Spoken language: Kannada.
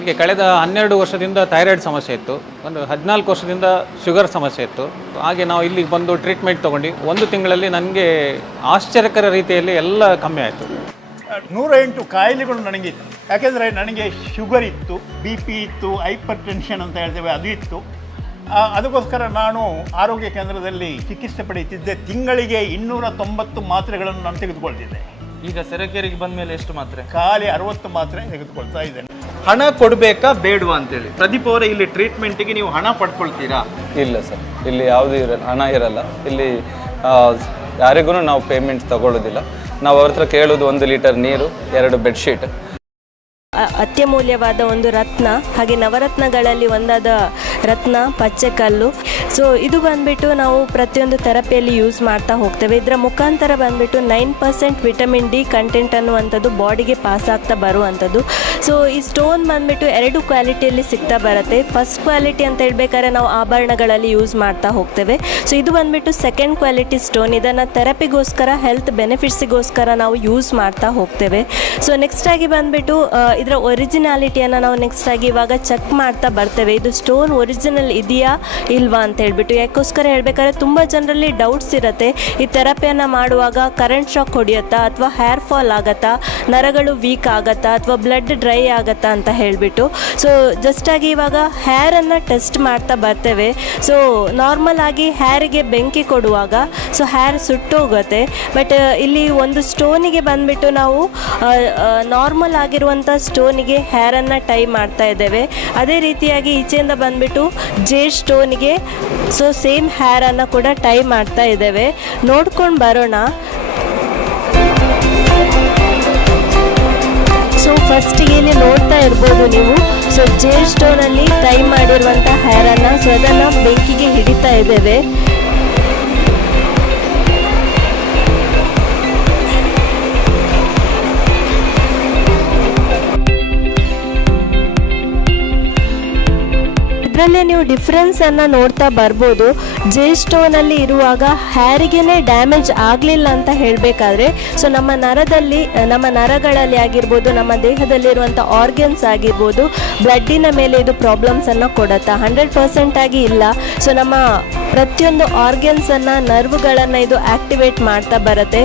ನನಗೆ ಕಳೆದ 12 ವರ್ಷದಿಂದ ಥೈರಾಯ್ಡ್ ಸಮಸ್ಯೆ ಇತ್ತು, ಒಂದು 14 ವರ್ಷದಿಂದ ಶುಗರ್ ಸಮಸ್ಯೆ ಇತ್ತು. ಹಾಗೆ ನಾವು ಇಲ್ಲಿಗೆ ಬಂದು ಟ್ರೀಟ್ಮೆಂಟ್ ತೊಗೊಂಡು 1 ತಿಂಗಳಲ್ಲಿ ನನಗೆ ಆಶ್ಚರ್ಯಕರ ರೀತಿಯಲ್ಲಿ ಎಲ್ಲ ಕಮ್ಮಿ ಆಯಿತು. 108 ಕಾಯಿಲೆಗಳು ನನಗಿತ್ತು. ಯಾಕೆಂದರೆ ನನಗೆ ಶುಗರ್ ಇತ್ತು, ಬಿ ಪಿ ಇತ್ತು, ಹೈಪರ್ ಟೆನ್ಷನ್ ಅಂತ ಹೇಳ್ತೇವೆ ಅದು ಇತ್ತು. ಅದಕ್ಕೋಸ್ಕರ ನಾನು ಆರೋಗ್ಯ ಕೇಂದ್ರದಲ್ಲಿ ಚಿಕಿತ್ಸೆ ಪಡೆಯುತ್ತಿದ್ದೆ. ತಿಂಗಳಿಗೆ 290 ಮಾತ್ರೆಗಳನ್ನು ನಾನು ತೆಗೆದುಕೊಳ್ತಿದ್ದೆ. ಈಗ ಸೆರಕೆರೆಗೆ ಬಂದ ಮೇಲೆ ಎಷ್ಟು ಮಾತ್ರೆ? ಖಾಲಿ 60 ಮಾತ್ರೆ ತೆಗೆದುಕೊಳ್ತಾ ಇದ್ದೇನೆ. ಹಣ ಕೊಡಬೇಕಾ ಬೇಡವಾ ಅಂತೇಳಿ ಪ್ರದೀಪ್ ಅವರೇ, ಇಲ್ಲಿ ಟ್ರೀಟ್ಮೆಂಟಿಗೆ ನೀವು ಹಣ ಪಡ್ಕೊಳ್ತೀರಾ? ಇಲ್ಲ ಸರ್, ಇಲ್ಲಿ ಯಾವುದೂ ಇರಲ್ಲ, ಹಣ ಇರಲ್ಲ. ಇಲ್ಲಿ ಯಾರಿಗೂ ನಾವು ಪೇಮೆಂಟ್ ತಗೊಳ್ಳೋದಿಲ್ಲ. ನಾವು ಅವ್ರ ಹತ್ರ ಕೇಳೋದು 1 ಲೀಟರ್ ನೀರು, 2 ಬೆಡ್ಶೀಟ್. ಅತ್ಯಮೂಲ್ಯವಾದ ಒಂದು ರತ್ನ, ಹಾಗೆ ನವರತ್ನಗಳಲ್ಲಿ ಒಂದಾದ ರತ್ನ ಪಚ್ಚೆಕಲ್ಲು. ಸೊ ಇದು ಬಂದ್ಬಿಟ್ಟು ನಾವು ಪ್ರತಿಯೊಂದು ಥೆರಪಿಯಲ್ಲಿ ಯೂಸ್ ಮಾಡ್ತಾ ಹೋಗ್ತೇವೆ. ಇದರ ಮುಖಾಂತರ ಬಂದ್ಬಿಟ್ಟು 9% ವಿಟಮಿನ್ ಡಿ ಕಂಟೆಂಟ್ ಅನ್ನುವಂಥದ್ದು ಬಾಡಿಗೆ ಪಾಸ್ ಆಗ್ತಾ ಬರುವಂಥದ್ದು. ಸೊ ಈ ಸ್ಟೋನ್ ಬಂದ್ಬಿಟ್ಟು 2 ಕ್ವಾಲಿಟಿಯಲ್ಲಿ ಸಿಗ್ತಾ ಬರುತ್ತೆ. ಫಸ್ಟ್ ಕ್ವಾಲಿಟಿ ಅಂತ ಹೇಳ್ಬೇಕಾದ್ರೆ ನಾವು ಆಭರಣಗಳಲ್ಲಿ ಯೂಸ್ ಮಾಡ್ತಾ ಹೋಗ್ತೇವೆ. ಸೊ ಇದು ಬಂದ್ಬಿಟ್ಟು ಸೆಕೆಂಡ್ ಕ್ವಾಲಿಟಿ ಸ್ಟೋನ್. ಇದನ್ನು ಥೆರಪಿಗೋಸ್ಕರ, ಹೆಲ್ತ್ ಬೆನಿಫಿಟ್ಸಿಗೋಸ್ಕರ ನಾವು ಯೂಸ್ ಮಾಡ್ತಾ ಹೋಗ್ತೇವೆ. ಸೊ ನೆಕ್ಸ್ಟ್ ಆಗಿ ಬಂದ್ಬಿಟ್ಟು ಇದರ ಒರಿಜಿನಾಲಿಟಿಯನ್ನು ನಾವು ನೆಕ್ಸ್ಟ್ ಆಗಿ ಇವಾಗ ಚೆಕ್ ಮಾಡ್ತಾ ಬರ್ತೇವೆ. ಇದು ಸ್ಟೋನ್ ಒರಿಜಿನಲ್ ಇದೆಯಾ ಇಲ್ವಾ ಅಂತ ಹೇಳ್ಬಿಟ್ಟು. ಯಾಕೋಸ್ಕರ ಹೇಳ್ಬೇಕಾದ್ರೆ ತುಂಬ ಜನರಲ್ಲಿ ಡೌಟ್ಸ್ ಇರುತ್ತೆ, ಈ ಥೆರಪಿಯನ್ನು ಮಾಡುವಾಗ ಕರೆಂಟ್ ಶಾಕ್ ಹೊಡೆಯುತ್ತಾ, ಅಥವಾ ಹೇರ್ ಫಾಲ್ ಆಗುತ್ತಾ, ನರಗಳು ವೀಕ್ ಆಗುತ್ತಾ, ಅಥವಾ ಬ್ಲಡ್ ಡ್ರೈ ಆಗುತ್ತಾ ಅಂತ ಹೇಳಿಬಿಟ್ಟು. ಸೊ ಜಸ್ಟಾಗಿ ಇವಾಗ ಹೇರನ್ನು ಟೆಸ್ಟ್ ಮಾಡ್ತಾ ಬರ್ತೇವೆ. ಸೊ ನಾರ್ಮಲ್ ಆಗಿ ಹೇರಿಗೆ ಬೆಂಕಿ ಕೊಡುವಾಗ ಸೊ ಹೇರ್ ಸುಟ್ಟೋಗುತ್ತೆ. ಬಟ್ ಇಲ್ಲಿ ಒಂದು ಸ್ಟೋನಿಗೆ ಬಂದುಬಿಟ್ಟು ನಾವು ನಾರ್ಮಲ್ ಆಗಿರುವಂಥ ಸ್ಟೋನಿಗೆ ಹೇರನ್ನು ಟೈ ಮಾಡ್ತಾ ಇದ್ದೇವೆ. ಅದೇ ರೀತಿಯಾಗಿ ಈಚೆಯಿಂದ ಬಂದುಬಿಟ್ಟು ಜೇಡ್ ಸ್ಟೋನಿಗೆ ಸೊ ಸೇಮ್ ಹೇರನ್ನು ಕೂಡ ಟೈ ಮಾಡ್ತಾ ಇದ್ದೇವೆ. ನೋಡ್ಕೊಂಡು ಬರೋಣ. ಸೊ ಫಸ್ಟಿಗೆ ಇಲ್ಲಿ ನೋಡ್ತಾ ಇರ್ಬೋದು ನೀವು, ಸೊ ಜೇಡ್ ಸ್ಟೋನಲ್ಲಿ ಟೈ ಮಾಡಿರುವಂಥ ಹೇರನ್ನು ಸೊ ಅದನ್ನು ಬೆಂಕಿಗೆ ಹಿಡಿತಾ ಇದ್ದೇವೆ. ಇದರಲ್ಲೇ ನೀವು ಡಿಫ್ರೆನ್ಸನ್ನು ನೋಡ್ತಾ ಬರ್ಬೋದು. ಜೇ ಸ್ಟೋನಲ್ಲಿ ಇರುವಾಗ ಹೇರಿಗೇ ಡ್ಯಾಮೇಜ್ ಆಗಲಿಲ್ಲ ಅಂತ ಹೇಳಬೇಕಾದ್ರೆ ಸೊ ನಮ್ಮ ನರಗಳಲ್ಲಿ ಆಗಿರ್ಬೋದು, ನಮ್ಮ ದೇಹದಲ್ಲಿರುವಂಥ ಆರ್ಗನ್ಸ್ ಆಗಿರ್ಬೋದು, ಬ್ಲಡ್ಡಿನ ಮೇಲೆ ಇದು ಪ್ರಾಬ್ಲಮ್ಸನ್ನು ಕೊಡುತ್ತಾ 100% ಆಗಿ ಇಲ್ಲ. ಸೊ ನಮ್ಮ ಪ್ರತಿಯೊಂದು ಆರ್ಗನ್ಸನ್ನು, ನರ್ವ್ಗಳನ್ನು ಇದು ಆ್ಯಕ್ಟಿವೇಟ್ ಮಾಡ್ತಾ ಬರುತ್ತೆ.